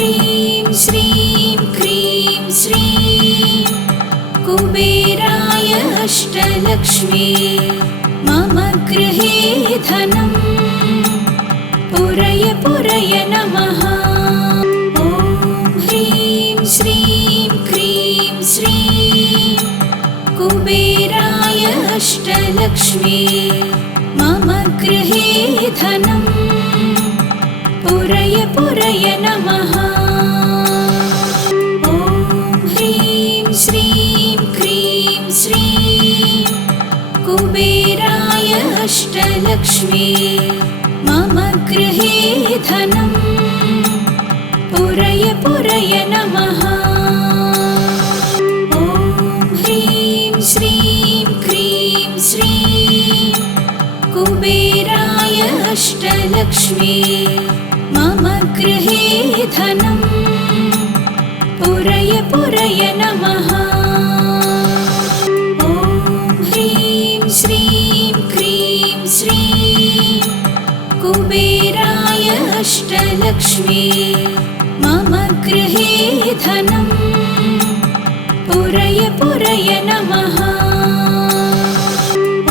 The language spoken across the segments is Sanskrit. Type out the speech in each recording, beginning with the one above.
ह्रीं श्रीं क्रीं श्रीं कुबेराय अष्टलक्ष्मी मम गृहे धनं पुरय पुरय नमः। ॐ ह्रीं श्रीं क्रीं श्रीं कुबेराय अष्टलक्ष्मी मम गृहे धनं पुरय पुरय नमः। ॐ ह्रीं श्रीं क्रीं श्रीं कुबेराय अष्टलक्ष्मी मम गृहे धनं पुरय पुरय नमः। ॐ ह्रीं श्रीं क्रीं श्रीं कुबेराय अष्टलक्ष्मी मम गृहे धनं पुरय पुरय नमः। ॐ ह्रीं श्रीं क्रीं श्रीं कुबेराय अष्टलक्ष्मी मम गृहे धनं पुरय पुरय नमः।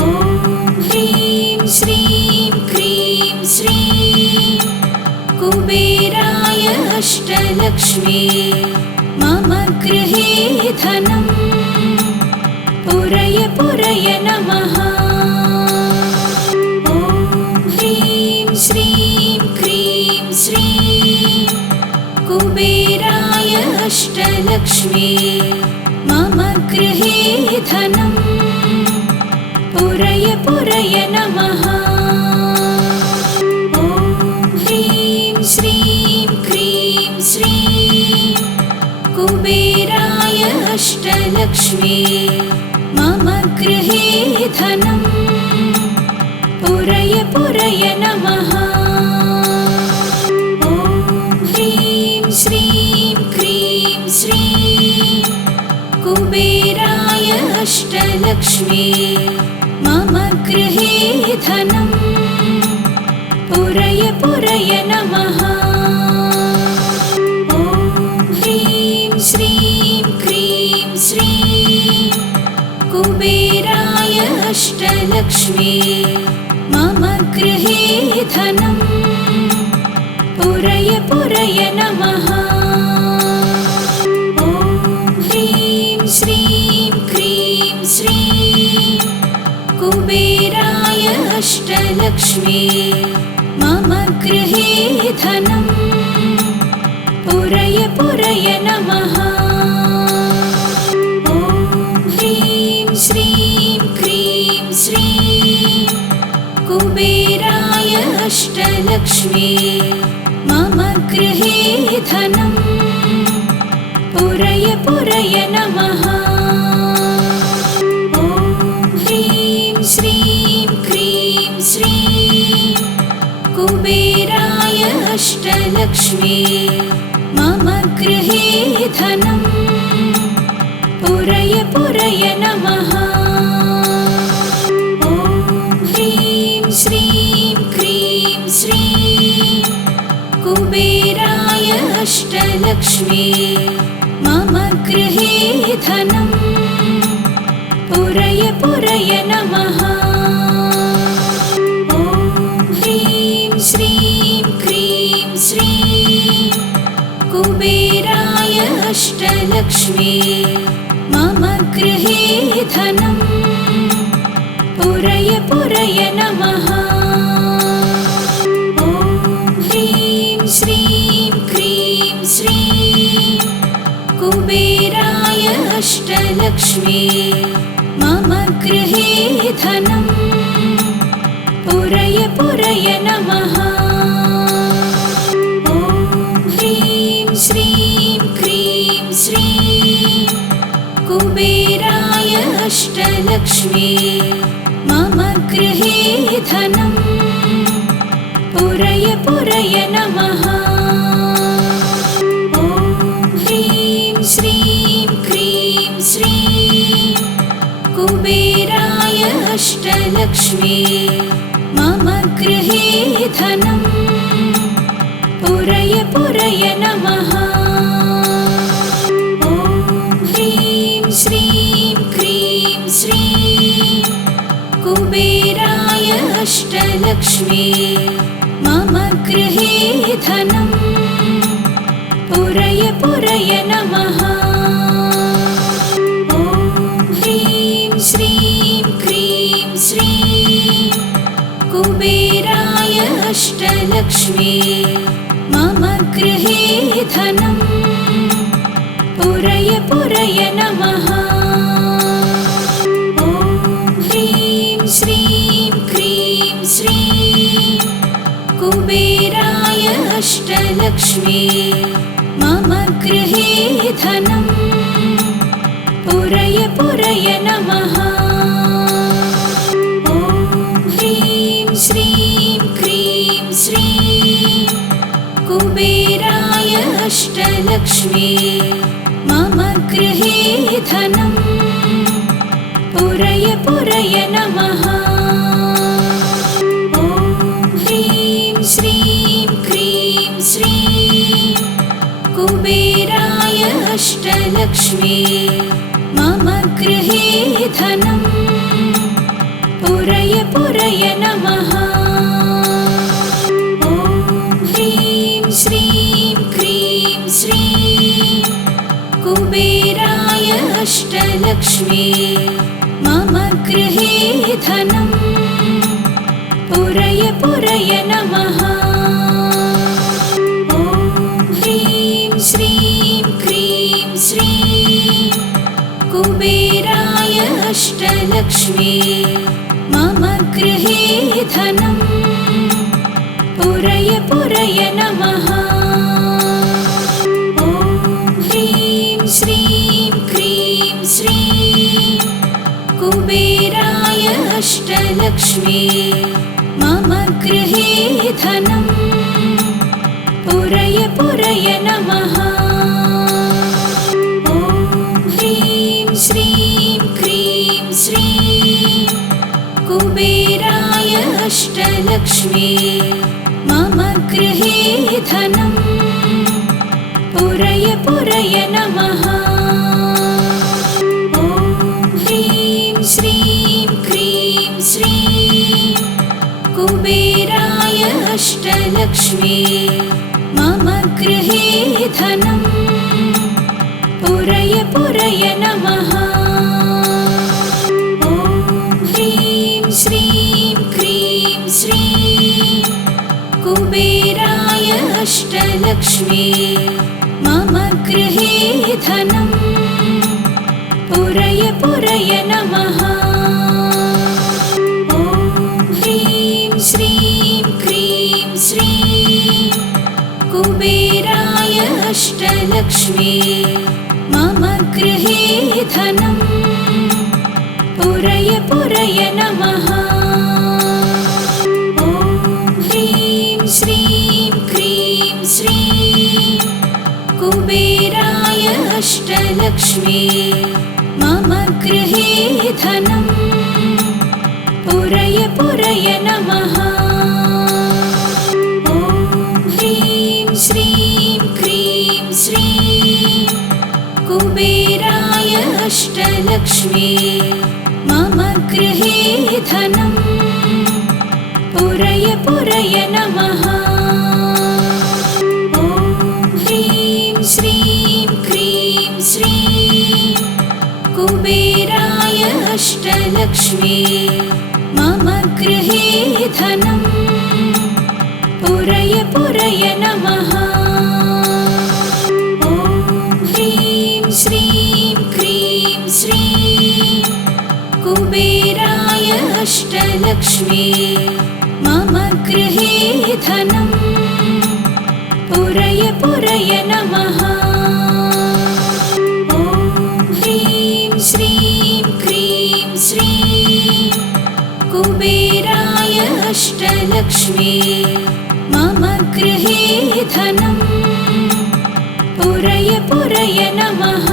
ॐ ह्रीं श्रीं क्रीं श्रीं कुबेराय अष्टलक्ष्मी मम गृहे धनं पुरय पुरय नमः। ॐ ह्रीं श्रीं क्रीं श्रीं कुबेराय अष्टलक्ष्मी मम गृहे धनं पुरय पुरय नमः। ॐ ह्रीं श्रीं क्रीं श्रीं कुबेराय अष्टलक्ष्मी मम गृहे धनं पुरय पुरय नमः। ॐ ह्रीं श्रीं क्रीं श्रीं कुबेराय अष्टलक्ष्मी मम गृहे धनं पुरय पुरय नमः। ॐ ह्रीं श्रीं क्रीं श्रीं कुबेराय अष्टलक्ष्मी मम गृहे धनं पुरय पुरय नमः। ॐ ह्रीं श्रीं क्रीं श्रीं कुबेराय अष्टलक्ष्मी मम गृहे धनं पुरय पुरय नमः। ॐ ह्रीं श्रीं क्रीं श्रीं कुबेराय अष्टलक्ष्मी मम गृहे धनं पुरय पुरय नमः। ॐ ह्रीं श्रीं क्रीं श्रीं कुबेराय अष्टलक्ष्मी मम गृहे धनं पुरय पुरय नमः। ॐ ह्रीं श्रीं क्रीं श्रीं कुबेराय अष्टलक्ष्मी मम गृहे धनं पुरय पुरय नमः। ॐ ह्रीं श्रीं क्रीं श्रीं कुबेराय अष्टलक्ष्मी मम गृहे धनं पुरय पुरय नमः। ॐ ह्रीं श्रीं क्रीं श्रीं कुबेराय अष्टलक्ष्मी मम गृहे धनं पुरय पुरय नमः। ॐ ह्रीं श्रीं क्रीं श्रीं कुबेराय अष्टलक्ष्मी मम गृहे धनं पुरय पुरय नमः। ॐ ह्रीं श्रीं क्रीं श्रीं कुबेराय अष्टलक्ष्मी मम गृहे धनं पुरय पुरय नमः। ॐ ह्रीं श्रीं क्रीं श्रीं कुबेराय अष्टलक्ष्मी मम गृहे धनम् पुरय पुरय नमः। ॐ ह्रीं श्रीं क्रीं श्रीं कुबेराय अष्टलक्ष्मी मम गृहे धनम् पुरय पुरय नमः। ॐ ह्रीं श्रीं क्रीं श्रीं कुबेराय अष्टलक्ष्मी मम गृहे धनम् पुरय पुरय नमः। ॐ ह्रीं श्रीं क्रीं श्रीं कुबेराय अष्टलक्ष्मी मम गृहे धनम् पुरय पुरय नमः। ॐ ह्रीं श्रीं क्रीं श्रीं कुबेराय अष्टलक्ष्मी मम गृहे धनम् पुरय पुरय नमः। ॐ ह्रीं श्रीं क्रीं श्रीं कुबेराय अष्टलक्ष्मी मम गृहे धनम् पुरय पुरय नमः। ॐ ह्रीं श्रीं क्रीं श्रीं कुबेराय अष्टलक्ष्मी मम गृहे धनम् पुरय पुरय नमः। ॐ ह्रीं श्रीं क्रीं श्रीं कुबेराय अष्टलक्ष्मी मम गृहे धनम् पुरय पुरय नमः। ॐ ह्रीं श्रीं क्रीं श्रीं कुबेराय अष्टलक्ष्मी मम गृहे धनम् पुरय पुरय नमः। ॐ ह्रीं श्रीं क्रीं श्रीं कुबेराय अष्टलक्ष्मी मम गृहे धनम् पुरय पुरय नमः। ॐ ह्रीं श्रीं क्रीं श्रीं कुबेराय अष्टलक्ष्मी मम गृहे धनम् पुरय पुरय नमः। ॐ ह्रीं श्रीं क्रीं श्रीं कुबेराय अष्टलक्ष्मी मम गृहे धनम् पुरय पुरय नमः। ॐ ह्रीं श्रीं क्रीं श्रीं कुबेराय अष्टलक्ष्मी मम गृहे धनम् पुरय पुरय नमः। ॐ ह्रीं श्रीं क्रीं श्रीं कुबेराय अष्टलक्ष्मी मम गृहे धनम् पुरय पुरय नमः। ॐ ह्रीं श्रीं क्रीं श्रीं कुबेराय अष्टलक्ष्मी मम गृहे धनम् पुरय पुरय नमः। ॐ ह्रीं श्रीं क्रीं श्रीं कुबेराय अष्टलक्ष्मी मम गृहे धनम् पुरय पुरय नमः। ॐ ह्रीं श्रीं क्रीं श्रीं कुबेराय अष्टलक्ष्मी मम गृहे धनम् पुरय पुरय नमः।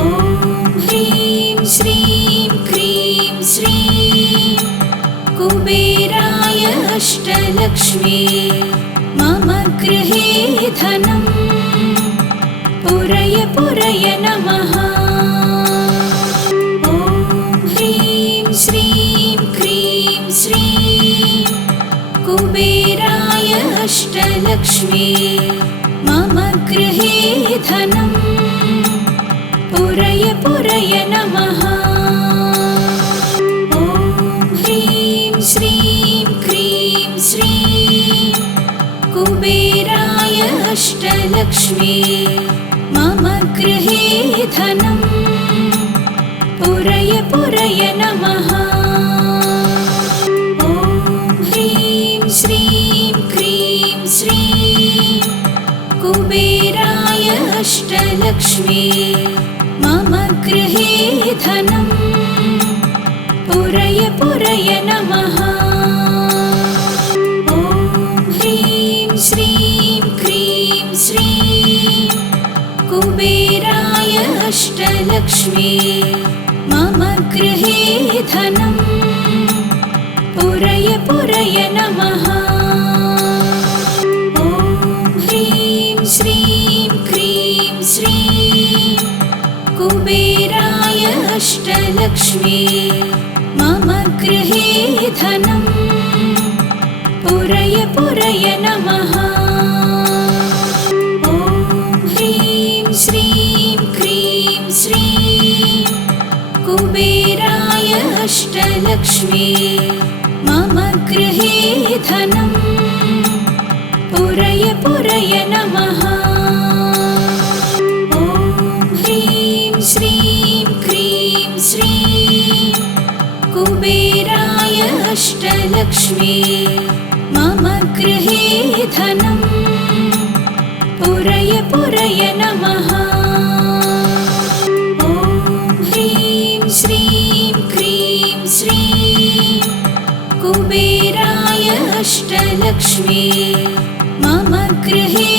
ॐ ह्रीं श्रीं क्रीं श्रीं कुबेराय अष्टलक्ष्मी मम गृहे धनं पुरय पुरय नमः। ॐ ह्रीं श्रीं क्रीं श्रीं कुबेराय अष्टलक्ष्मी मम गृहे धनं पुरय पुरय नमः। ॐ ह्रीं श्रीं क्रीं श्रीं कुबेराय अष्टलक्ष्मी मम गृहे धनं पुरय पुरय नमः। ॐ ह्रीं श्रीं क्रीं श्रीं कुबेराय अष्टलक्ष्मी मम गृहे धनं पुरय पुरय नमः। ॐ ह्रीं श्रीं क्रीं श्रीं कुबेराय अष्टलक्ष्मी मम गृहे धनं पुरय पुरय नमः। ॐ ह्रीं श्रीं क्रीं श्रीं कुबेराय अष्टलक्ष्मी मम गृहे धनं पुरय पुरय नमः। ॐ ह्रीं श्रीं क्रीं श्रीं कुबेराय अष्टलक्ष्मी मम गृहे धनं पुरय पुरय नमः। ॐ ह्रीं श्रीं क्रीं श्रीं कुबेराय अष्टलक्ष्मी मम गृहे धनं पुरय पुरय नमः। ॐ ह्रीं श्रीं क्रीं श्रीं कुबेराय अष्टलक्ष्मी मम गृहे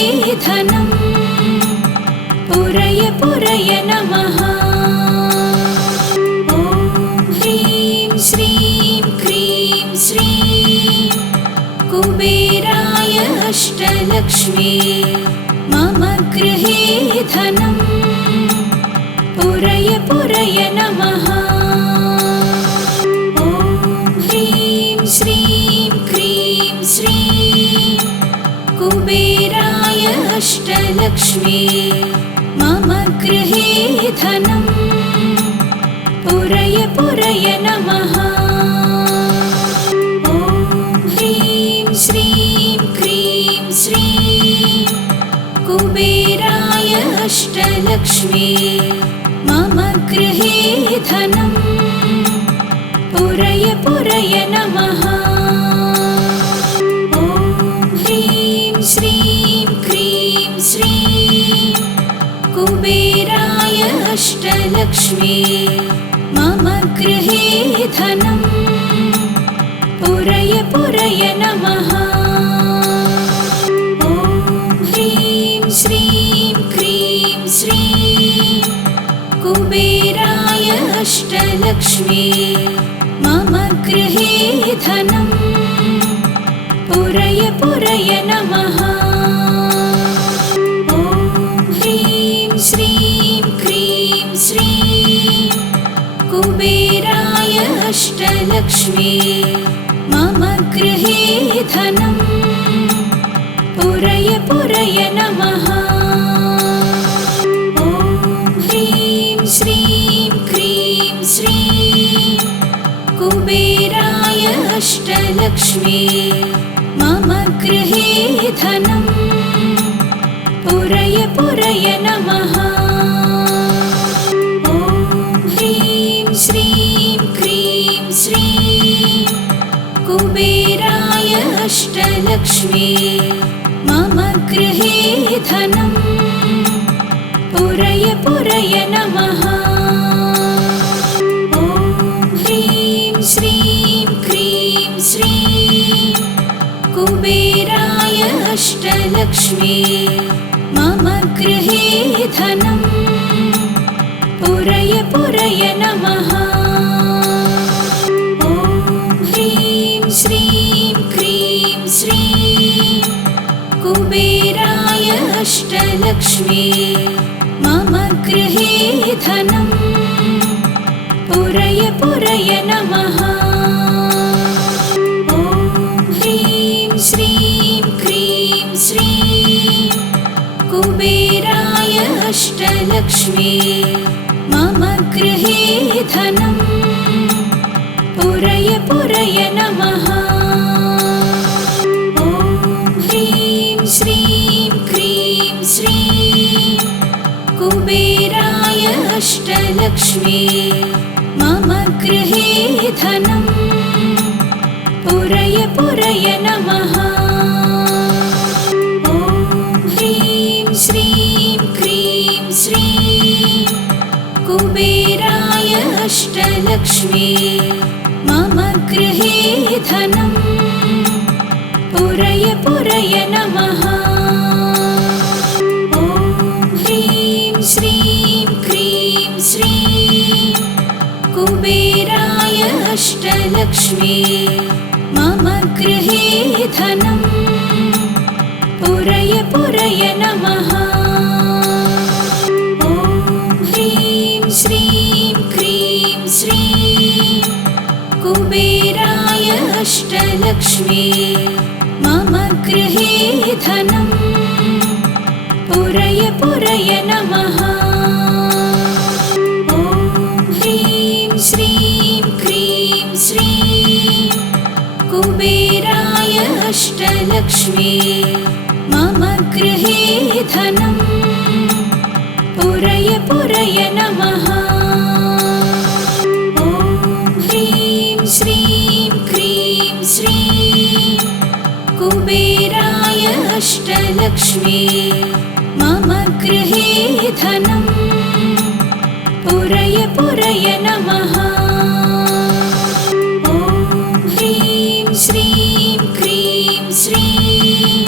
धनं पुरय पुरय नमः। ॐ ह्रीं श्रीं क्रीं श्रीं कुबेराय अष्टलक्ष्मी मम गृहे धनं पुरय पुरय नमः। ॐ ह्रीं श्रीं क्रीं श्रीं कुबेराय अष्टलक्ष्मी मम गृहे धनं पुरय पुरय नमः। ॐ ह्रीं श्रीं क्रीं श्रीं कुबेराय अष्टलक्ष्मी मम गृहे धनं पुरय पुरय नमः। ॐ ह्रीं श्रीं क्रीं श्रीं कुबेराय अष्टलक्ष्मी मम गृहे धनं पुरय पुरय नमः। ॐ ह्रीं श्रीं क्रीं श्रीं कुबेराय अष्टलक्ष्मी मम गृहे धनं पुरय पुरय नमः। ॐ ह्रीं श्रीं क्रीं श्रीं कुबेराय अष्टलक्ष्मी मम गृहे धनं पुरय पुरय नमः। ॐ ह्रीं श्रीं क्रीं श्रीं कुबेराय अष्टलक्ष्मी मम गृहे धनं पुरय पुरय नमः। ॐ ह्रीं श्रीं क्रीं श्रीं कुबेराय अष्टलक्ष्मी मम गृहे धनं पुरय पुरय नमः। ॐ ह्रीं श्रीं क्रीं श्रीं कुबेराय अष्टलक्ष्मी मम गृहे धनं पुरय पुरय नमः। ॐ ह्रीं श्रीं क्रीं श्रीं कुबेराय अष्टलक्ष्मी मम गृहे धनम् पुरय पुरय नमः। ॐ ह्रीं श्रीं क्रीं श्रीं कुबेराय अष्टलक्ष्मी मम गृहे धनम् पुरय पुरय नमः। ॐ ह्रीं श्रीं क्रीं श्रीं कुबेराय अष्टलक्ष्मी मम गृहे धनम् पुरय पुरय नमः। ॐ ह्रीं श्रीं क्रीं श्रीं कुबेराय अष्टलक्ष्मी मम गृहे धनम् पुरय पुरय नमः। ॐ ह्रीं श्रीं क्रीं श्रीं कुबेराय अष्टलक्ष्मी मम गृहे धनम् पुरय पुरय नमः। ॐ ह्रीं श्रीं क्रीं श्रीं कुबेराय अष्टलक्ष्मी मम गृहे धनम् पुरय पुरय नमः। ॐ ह्रीं श्रीं क्रीं श्रीं कुबेराय अष्टलक्ष्मी मम गृहे धनम् पुरय पुरय नमः। ॐ ह्रीं श्रीं क्रीं श्रीं कुबेराय अष्टलक्ष्मी मम गृहे धनम् पुरय पुरय नमः। ॐ ह्रीं श्रीं क्रीं श्रीं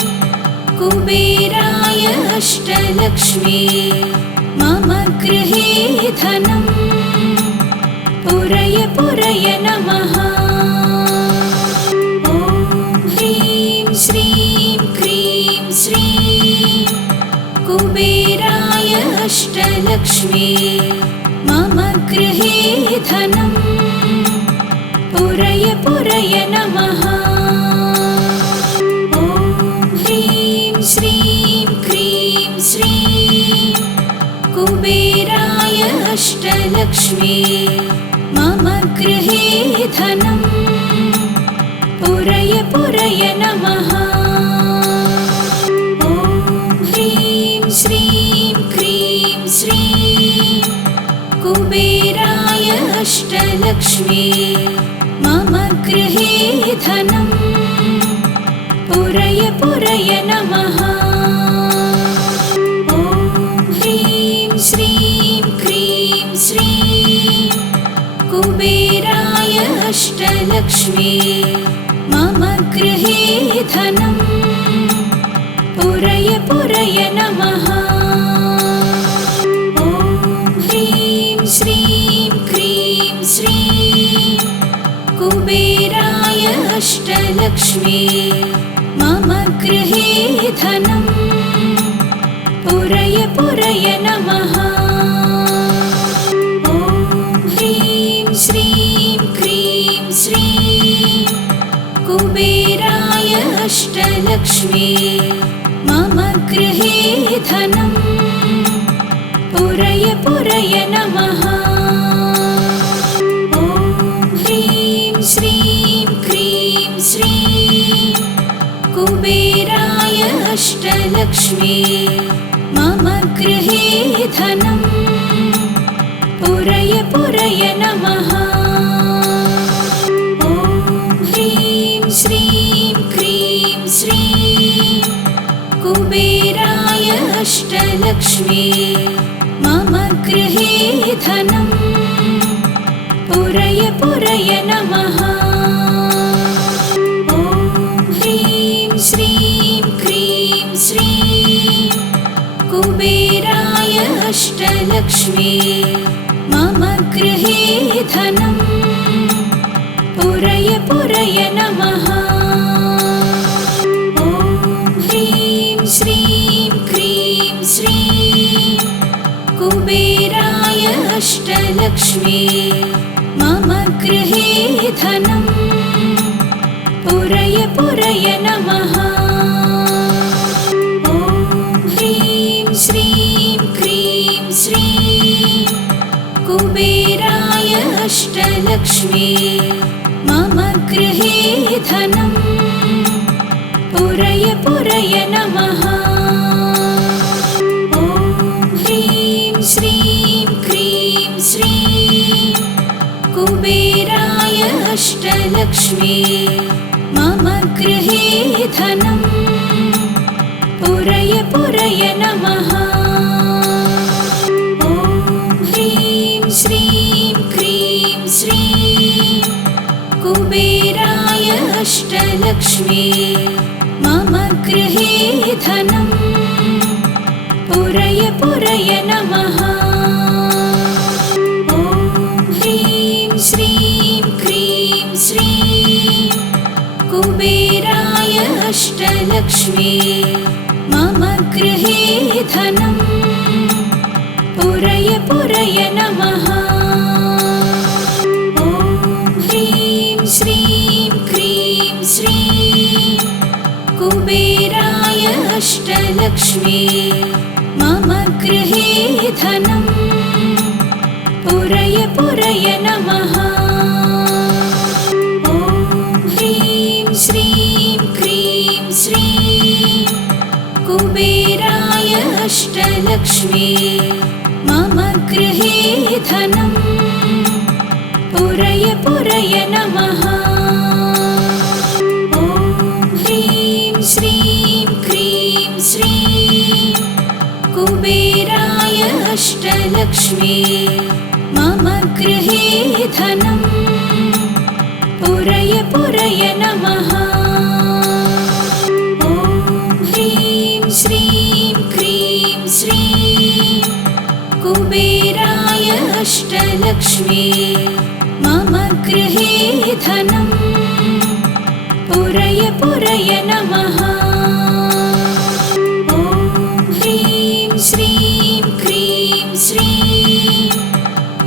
कुबेराय अष्टलक्ष्मी मम गृहे धनम् पुरय पुरय नमः। ॐ ह्रीं श्रीं क्रीं श्रीं कुबेराय अष्टलक्ष्मी मम गृहे धनम् पुरय पुरय नमः। ॐ ह्रीं श्रीं क्रीं श्रीं कुबेराय अष्टलक्ष्मी मम गृहे धनम् पुरय पुरय नमः। ॐ ह्रीं श्रीं क्रीं श्रीं कुबेराय अष्टलक्ष्मी मम गृहे धनम् पुरय पुरय नमः। ॐ ह्रीं श्रीं क्रीं श्रीं कुबेराय अष्टलक्ष्मी मम गृहे धनम् पुरय पुरय नमः। ॐ ह्रीं श्रीं क्रीं श्रीं कुबेराय अष्टलक्ष्मी मम गृहे धनम् पुरय पुरय नमः। ॐ ह्रीं श्रीं क्रीं श्रीं कुबेराय अष्टलक्ष्मी मम गृहे धनम् पुरय पुरय नमः। ॐ ह्रीं श्रीं क्रीं श्रीं कुबेराय अष्टलक्ष्मी मम गृहे धनम् पुरय पुरय नमः। ॐ ह्रीं श्रीं क्रीं श्रीं कुबेराय अष्टलक्ष्मी मम गृहे धनम् पुरय पुरय नमः। ॐ ह्रीं श्रीं क्रीं श्रीं कुबेराय अष्टलक्ष्मी मम गृहे धनम् पुरय पुरय नमः। ॐ ह्रीं श्रीं क्रीं श्रीं कुबेराय अष्टलक्ष्मी मम गृहे धनं पुरय पुरय नमः। ॐ ह्रीं श्रीं क्रीं श्रीं कुबेराय अष्टलक्ष्मी मम गृहे धनं पुरय पुरय नमः। ॐ ह्रीं श्रीं क्रीं श्रीं कुबेराय अष्टलक्ष्मी मम गृहे धनं पुरय पुरय नमः। ॐ ह्रीं श्रीं क्रीं श्रीं कुबेराय अष्टलक्ष्मी मम गृहे धनं पुरय पुरय नमः। ॐ ह्रीं श्रीं क्रीं श्रीं कुबेराय अष्टलक्ष्मी मम गृहे धनं पुरय पुरय नमः। ॐ ह्रीं श्रीं क्रीं श्रीं कुबेराय अष्टलक्ष्मी मम गृहे धनं पुरय पुरय नमः। ॐ ह्रीं श्रीं क्रीं श्रीं कुबेराय अष्टलक्ष्मी मम गृहे धनं पुरय पुरय नमः। ॐ ह्रीं श्रीं क्रीं श्रीं कुबेराय अष्टलक्ष्मी मम गृहे धनं पुरय पुरय नमः। ॐ ह्रीं श्रीं क्रीं श्रीं कुबेराय अष्टलक्ष्मी मम गृहे धनं पुरय पुरय नमः। ॐ ह्रीं श्रीं क्रीं श्रीं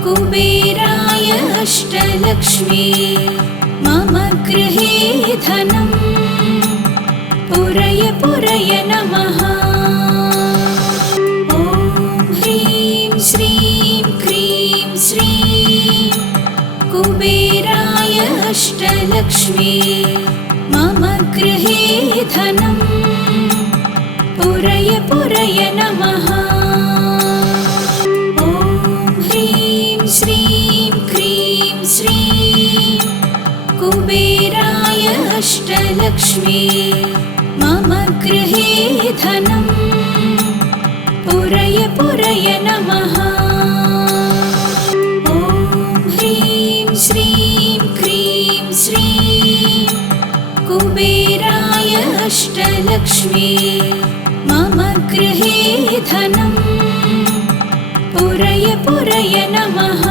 कुबेराय अष्टलक्ष्मी मम गृहे धनं पुरय पुरय नमः। ॐ ह्रीं श्रीं क्रीं श्रीं कुबेराय अष्टलक्ष्मी मम गृहे धनं पुरय पुरय नमः। ॐ ह्रीं श्रीं क्रीं श्रीं कुबेराय अष्टलक्ष्मी मम गृहे धनं पुरय पुरय नमः। ॐ ह्रीं श्रीं क्रीं श्रीं कुबेराय अष्टलक्ष्मी मम गृहे धनं पुरय पुरय नमः।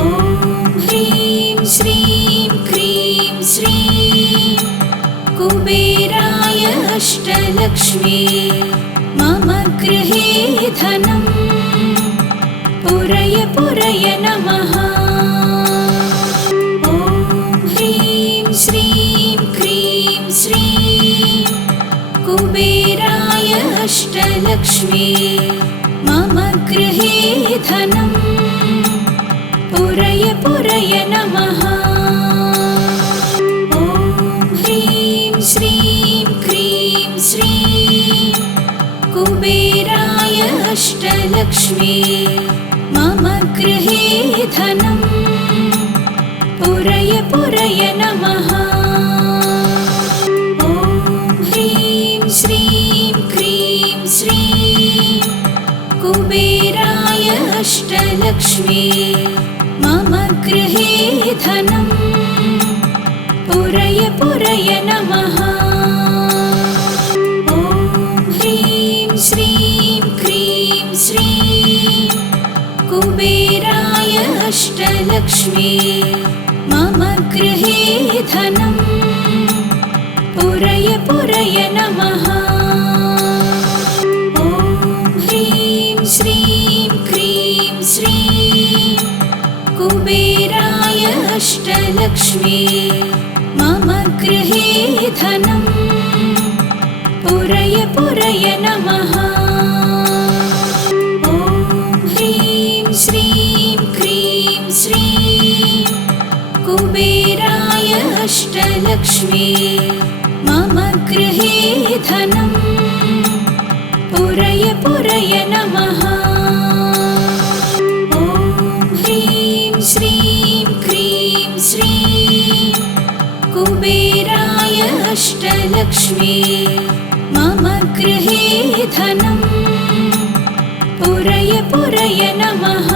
ॐ ह्रीं श्रीं क्रीं श्रीं कुबेराय अष्टलक्ष्मी मम गृहे धनं पुरय पुरय नमः। ॐ ह्रीं श्रीं क्रीं श्रीं कुबेराय अष्टलक्ष्मी मम गृहे धनं पुरय पुरय नमः। ॐ ह्रीं श्रीं क्रीं श्रीं कुबेराय अष्टलक्ष्मी मम गृहे धनं पुरय पुरय नमः। ॐ ह्रीं श्रीं क्रीं श्रीं कुबेराय अष्टलक्ष्मी मम गृहे धनं पुरय पुरय नमः। ॐ ह्रीं श्रीं क्रीं श्रीं कुबेराय अष्टलक्ष्मी मम गृहे धनं पुरय पुरय नमः। अष्टलक्ष्मी मम गृहे धनम् पुरय पुरय नमः। ॐ ह्रीं श्रीं क्रीं श्रीं कुबेराय अष्टलक्ष्मी मम गृहे धनम् पुरय पुरय नमः। ॐ ह्रीं श्रीं क्रीं श्रीं कुबेराय अष्टलक्ष्मी मम गृहे धनम् पुरय पुरय नमः।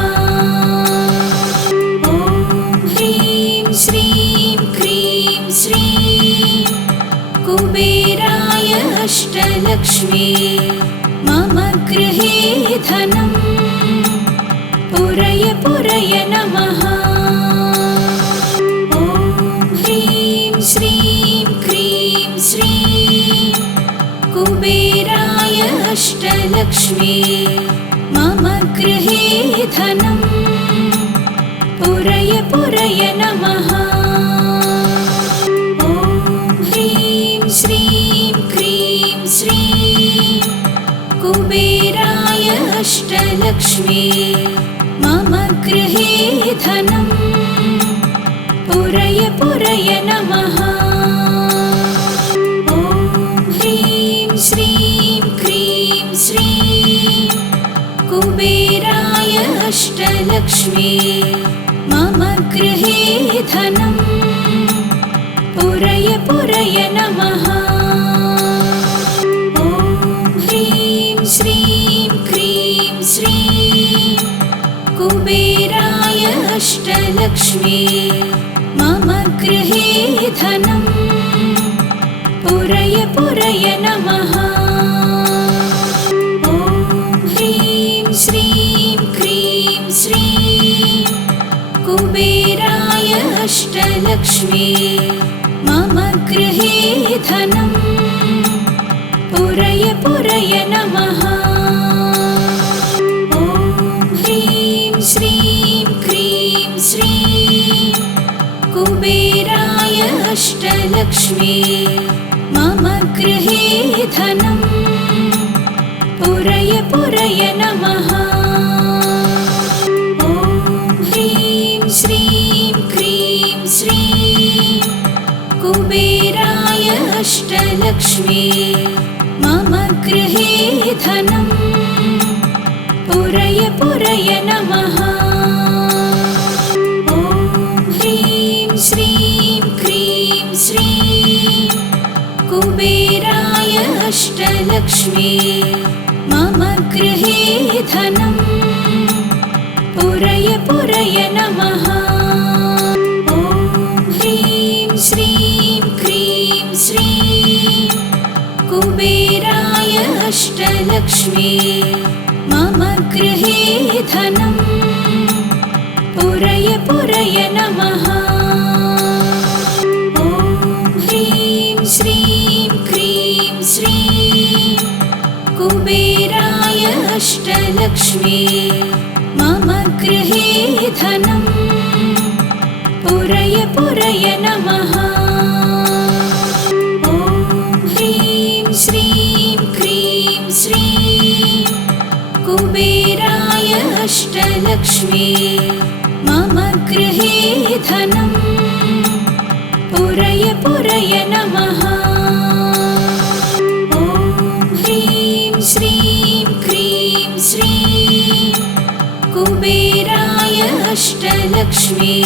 ॐ ह्रीं श्रीं क्रीं श्रीं कुबेराय अष्टलक्ष्मी मम गृहे धनम् पुरय पुरय नमः। ॐ ह्रीं श्रीं क्रीं श्रीं कुबेराय अष्टलक्ष्मी मम गृहे धनम् पुरय पुरय नमः। ॐ ह्रीं श्रीं क्रीं श्रीं कुबेराय अष्टलक्ष्मी मम गृहे धनम् पुरय पुरय नमः। ॐ ह्रीं श्रीं क्रीं श्रीं कुबेराय अष्टलक्ष्मी मम गृहे धनम् पुरय पुरय नमः। ॐ ह्रीं श्रीं क्रीं श्रीं कुबेराय अष्टलक्ष्मी मम गृहे धनम् पुरय पुरय नमः। ॐ ह्रीं श्रीं क्रीं श्रीं कुबेराय अष्टलक्ष्मी मम गृहे धनम् पुरय पुरय नमः। ॐ ह्रीं श्रीं क्रीं श्रीं कुबेराय अष्टलक्ष्मी मम गृहे धनम् पुरय पुरय नमः। ॐ ह्रीं श्रीं क्रीं श्रीं कुबेराय अष्टलक्ष्मी मम गृहे धनम् पुरय पुरय नमः। ॐ ह्रीं श्रीं क्रीं श्रीं कुबेराय अष्टलक्ष्मी मम गृहे धनम् पुरय पुरय नमः। ॐ ह्रीं श्रीं क्रीं श्रीं कुबेराय अष्टलक्ष्मी मम गृहे धनम् पुरय पुरय नमः। ॐ ह्रीं श्रीं क्रीं श्रीं कुबेराय अष्टलक्ष्मी मम गृहे धनम् पुरय पुरय नमः। ॐ ह्रीं श्रीं क्रीं श्रीं कुबेराय अष्टलक्ष्मी मम गृहे धनम् पुरय पुरय नमः। ॐ ह्रीं श्रीं क्रीं श्रीं कुबेराय अष्टलक्ष्मी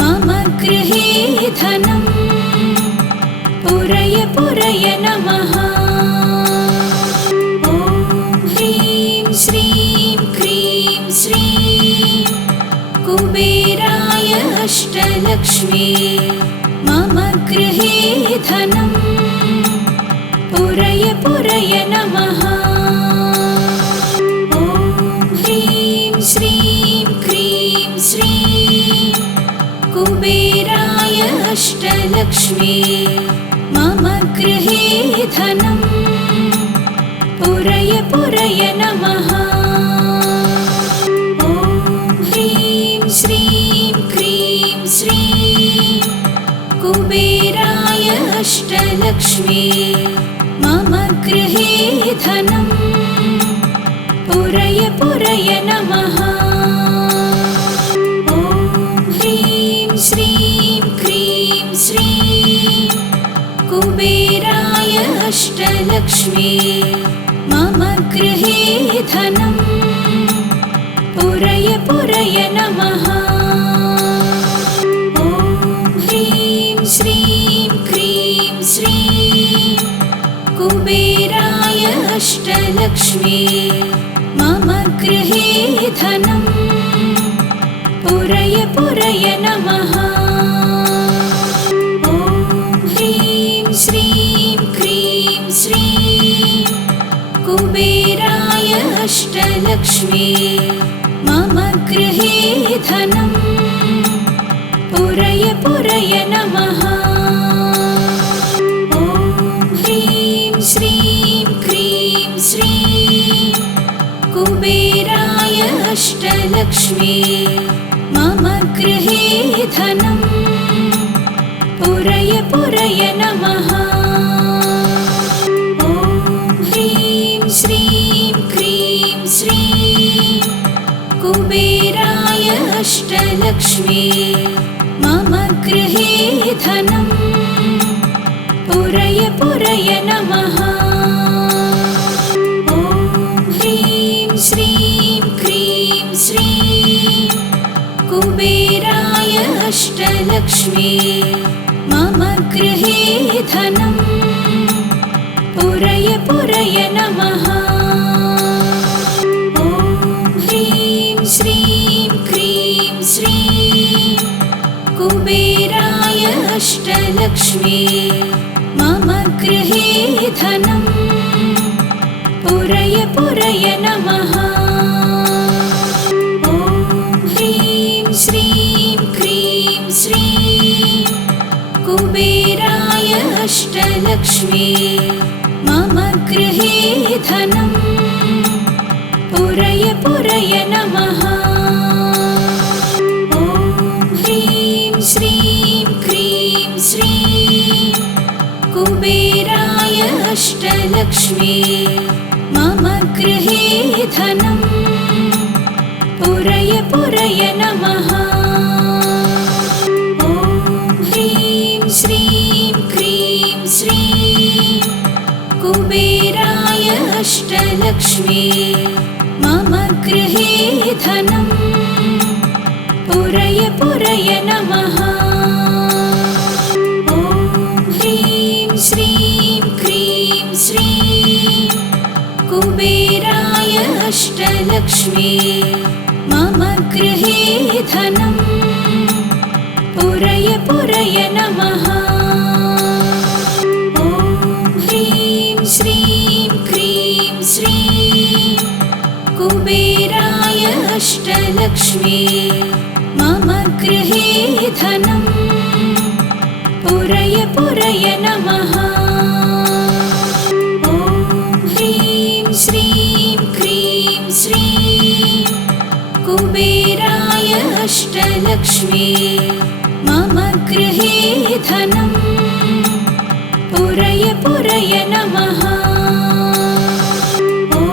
मम गृहे धनम् पुरय पुरय नमः। ॐ ह्रीं श्रीं क्रीं श्रीं कुबेराय अष्टलक्ष्मी मम गृहे धनम् पुरय पुरय नमः। ॐ ह्रीं श्रीं क्रीं श्रीं कुबेराय अष्टलक्ष्मी मम गृहे धनम् पुरय पुरय नमः। ॐ ह्रीं श्रीं क्रीं श्रीं अष्टलक्ष्मी मम गृहे धनं पुरय पुरय नमः। ॐ ह्रीं श्रीं क्रीं श्रीं कुबेराय अष्टलक्ष्मी मम गृहे धनं पुरय पुरय नमः। ॐ ह्रीं श्रीं क्रीं श्रीं कुबेराय अष्टलक्ष्मी मम गृहे धनं पुरय पुरय नमः। ॐ ह्रीं श्रीं क्रीं श्रीं कुबेराय अष्टलक्ष्मी मम गृहे धनं पुरय पुरय नमः। ॐ ह्रीं श्रीं क्रीं श्रीं कुबेराय अष्टलक्ष्मी मम गृहे धनं पुरय पुरय नमः। ॐ ह्रीं श्रीं क्रीं श्रीं कुबेराय अष्टलक्ष्मी मम गृहे धनं पुरय पुरय नमः। ॐ ह्रीं श्रीं क्रीं श्रीं कुबेराय अष्टलक्ष्मी मम गृहे धनं पुरय पुरय नमः। ॐ ह्रीं श्रीं क्रीं श्रीं कुबेराय अष्टलक्ष्मी मम गृहे धनं पुरय पुरय नमः। ॐ ह्रीं श्रीं क्रीं श्रीं कुबेराय अष्टलक्ष्मी मम गृहे धनं पुरय पुरय नमः। ॐ ह्रीं श्रीं क्रीं श्रीं कुबेराय अष्टलक्ष्मी मम गृहे धनं पुरय पुरय नमः। ॐ ह्रीं श्रीं क्रीं श्रीं कुबेराय अष्टलक्ष्मी मम गृहे धनं पुरय पुरय नमः। ॐ ह्रीं श्रीं क्रीं श्रीं कुबेराय अष्टलक्ष्मी मम गृहे धनं पुरय पुरय नमः। ॐ ह्रीं श्रीं क्रीं श्रीं कुबेराय अष्टलक्ष्मी मम गृहे धनं पुरय पुरय नमः। ॐ ह्रीं श्रीं क्रीं श्रीं कुबेराय अष्टलक्ष्मी मम गृहे धनं पुरय पुरय नमः। ॐ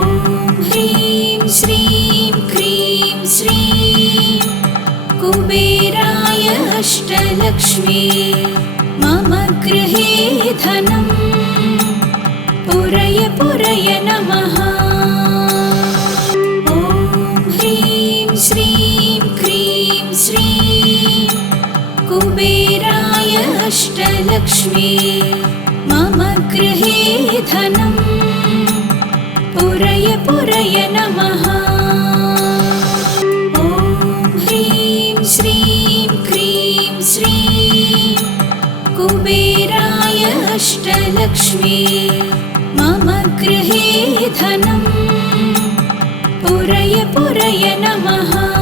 ह्रीं श्रीं क्रीं श्रीं कुबेराय अष्टलक्ष्मी मम गृहे धनं पुरय पुरय नमः। ॐ ह्रीं श्रीं क्रीं श्रीं कुबेराय अष्टलक्ष्मी मम गृहे धनं पुरय पुरय नमः। ॐ ह्रीं श्रीं क्रीं श्रीं कुबेराय अष्टलक्ष्मी मम गृहे धनं पुरय पुरय नमः।